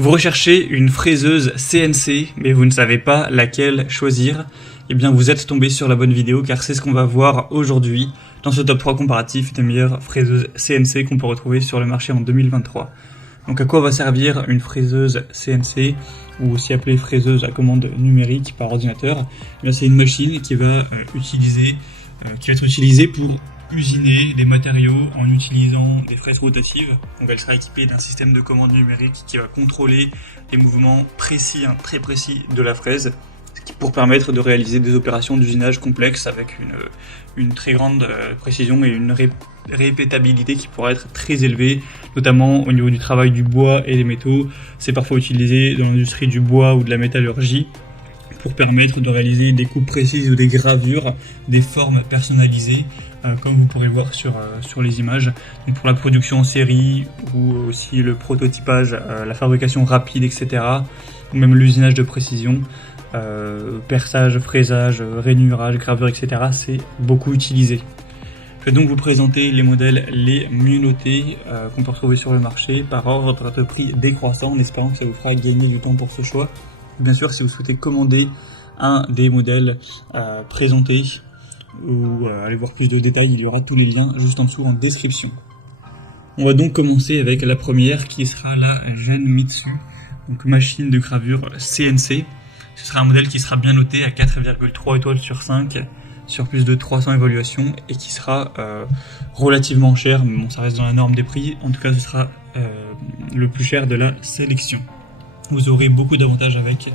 Vous recherchez une fraiseuse CNC, mais vous ne savez pas laquelle choisir. Eh bien, vous êtes tombé sur la bonne vidéo, car c'est ce qu'on va voir aujourd'hui dans ce top 3 comparatif des meilleures fraiseuses CNC qu'on peut retrouver sur le marché en 2023. Donc, à quoi va servir une fraiseuse CNC, ou aussi appelée fraiseuse à commande numérique par ordinateur? Eh bien, c'est une machine qui va être utilisée pour usiner des matériaux en utilisant des fraises rotatives. Donc elle sera équipée d'un système de commande numérique qui va contrôler les mouvements précis, très précis de la fraise, pour permettre de réaliser des opérations d'usinage complexes avec une très grande précision et une répétabilité qui pourra être très élevée, notamment au niveau du travail du bois et des métaux. C'est parfois utilisé dans l'industrie du bois ou de la métallurgie pour permettre de réaliser des coupes précises ou des gravures, des formes personnalisées, comme vous pourrez le voir sur les images. Donc pour la production en série ou aussi le prototypage, la fabrication rapide, etc. Ou même l'usinage de précision, perçage, fraisage, rainurage, gravure, etc. C'est beaucoup utilisé. Je vais donc vous présenter les modèles les mieux notés qu'on peut retrouver sur le marché par ordre de prix décroissant, en espérant que ça vous fera gagner du temps pour ce choix. Bien sûr, si vous souhaitez commander un des modèles présentés ou aller voir plus de détails, il y aura tous les liens juste en dessous en description. On va donc commencer avec la première qui sera la Genmitsu, donc machine de gravure CNC. Ce sera un modèle qui sera bien noté à 4,3 étoiles sur 5 sur plus de 300 évaluations et qui sera relativement cher, mais bon, ça reste dans la norme des prix. En tout cas, ce sera le plus cher de la sélection. Vous aurez beaucoup d'avantages avec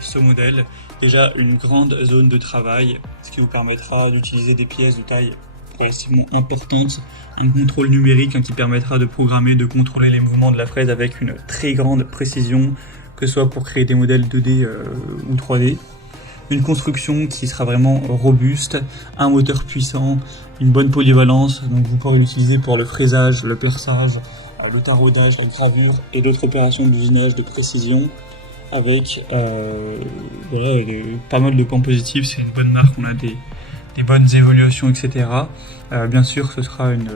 ce modèle. Déjà une grande zone de travail, ce qui vous permettra d'utiliser des pièces de taille relativement importante, un contrôle numérique qui permettra de programmer, de contrôler les mouvements de la fraise avec une très grande précision, que ce soit pour créer des modèles 2D ou 3D. Une construction qui sera vraiment robuste, un moteur puissant, une bonne polyvalence, donc vous pourrez l'utiliser pour le fraisage, le perçage, le taraudage, la gravure et d'autres opérations d'usinage de précision, avec pas mal de points positifs. C'est une bonne marque, on a des bonnes évolutions, etc. Bien sûr, ce sera une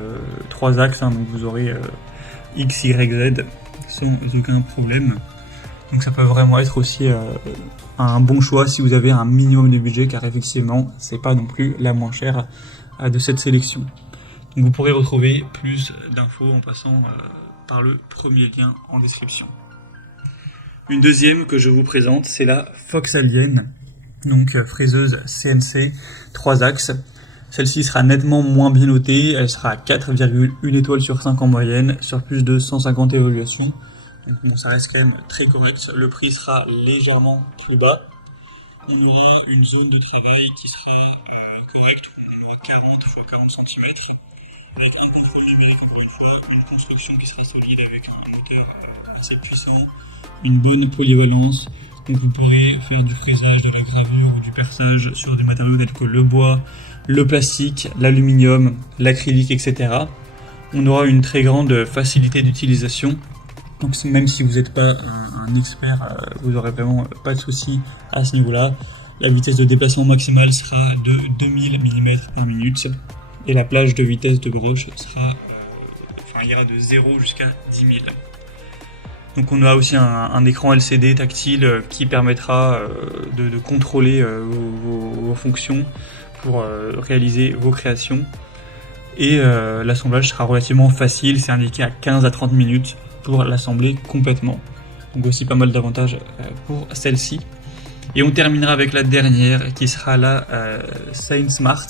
3 axes, donc vous aurez X, Y, Z sans aucun problème. Donc ça peut vraiment être aussi un bon choix si vous avez un minimum de budget, car effectivement, c'est pas non plus la moins chère de cette sélection. Donc vous pourrez retrouver plus d'infos en passant par le premier lien en description. Une deuxième que je vous présente, c'est la Fox Alien, donc fraiseuse CNC 3 axes. Celle-ci sera nettement moins bien notée, elle sera à 4,1 étoiles sur 5 en moyenne, sur plus de 150 évaluations. Donc bon, ça reste quand même très correct. Le prix sera légèrement plus bas. On aura une zone de travail qui sera correcte, on aura 40 x 40 cm. Avec un contrôle numérique, encore une fois, une construction qui sera solide avec un moteur assez puissant, une bonne polyvalence. Donc vous pourrez faire du fraisage, de la gravure ou du perçage sur des matériaux tels que le bois, le plastique, l'aluminium, l'acrylique, etc. On aura une très grande facilité d'utilisation. Donc même si vous n'êtes pas un expert, vous n'aurez vraiment pas de soucis à ce niveau-là. La vitesse de déplacement maximale sera de 2000 mm par minute. Et la plage de vitesse de broche ira de 0 jusqu'à 10 000. Donc on a aussi un écran LCD tactile qui permettra de contrôler vos fonctions pour réaliser vos créations. Et l'assemblage sera relativement facile, c'est indiqué à 15 à 30 minutes pour l'assembler complètement. Donc aussi pas mal d'avantages pour celle-ci. Et on terminera avec la dernière qui sera la SainsSmart.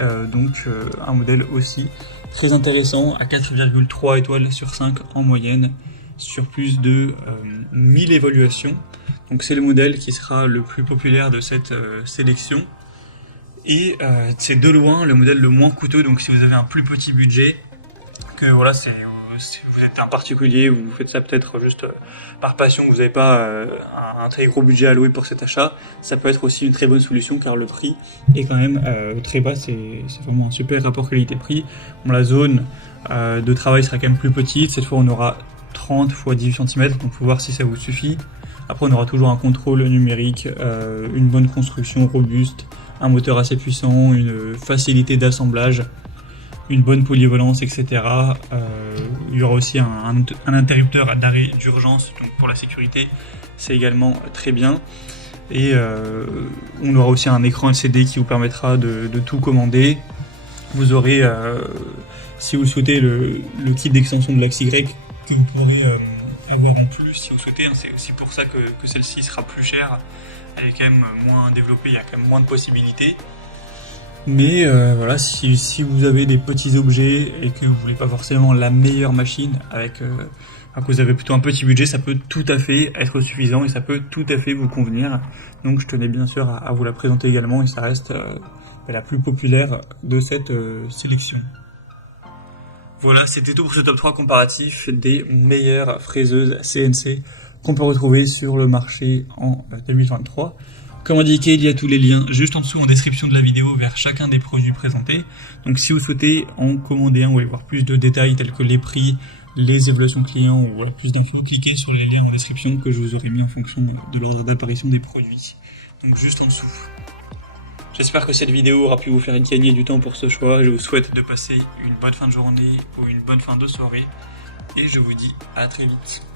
Un modèle aussi très intéressant à 4,3 étoiles sur 5 en moyenne sur plus de 1000 évaluations. Donc c'est le modèle qui sera le plus populaire de cette sélection et c'est de loin le modèle le moins coûteux. Donc si vous avez un plus petit budget, que voilà, si vous êtes un particulier ou vous faites ça peut-être juste par passion, vous n'avez pas un très gros budget alloué pour cet achat, ça peut être aussi une très bonne solution, car le prix est quand même très bas. C'est vraiment un super rapport qualité-prix. Bon, la zone de travail sera quand même plus petite, cette fois on aura 30 x 18 cm, donc il faut voir si ça vous suffit. Après on aura toujours un contrôle numérique, une bonne construction robuste, un moteur assez puissant, une facilité d'assemblage. une bonne polyvalence, etc. Il y aura aussi un interrupteur d'arrêt d'urgence, donc pour la sécurité, c'est également très bien. Et on aura aussi un écran LCD qui vous permettra de tout commander. Vous aurez, si vous le souhaitez, le kit d'extension de l'axe Y que vous pourrez avoir en plus si vous souhaitez. C'est aussi pour ça que celle-ci sera plus chère. Elle est quand même moins développée, il y a quand même moins de possibilités. Mais voilà, si vous avez des petits objets et que vous voulez pas forcément la meilleure machine, que vous avez plutôt un petit budget, ça peut tout à fait être suffisant et ça peut tout à fait vous convenir. Donc je tenais bien sûr à vous la présenter également et ça reste la plus populaire de cette sélection. Voilà, c'était tout pour ce top 3 comparatif des meilleures fraiseuses CNC qu'on peut retrouver sur le marché en 2023. Comme indiqué, il y a tous les liens juste en dessous en description de la vidéo vers chacun des produits présentés. Donc si vous souhaitez en commander un ou aller voir plus de détails tels que les prix, les évaluations clients ou plus d'infos, cliquez sur les liens en description que je vous aurai mis en fonction de l'ordre d'apparition des produits. Donc juste en dessous. J'espère que cette vidéo aura pu vous faire gagner du temps pour ce choix. Je vous souhaite de passer une bonne fin de journée ou une bonne fin de soirée. Et je vous dis à très vite.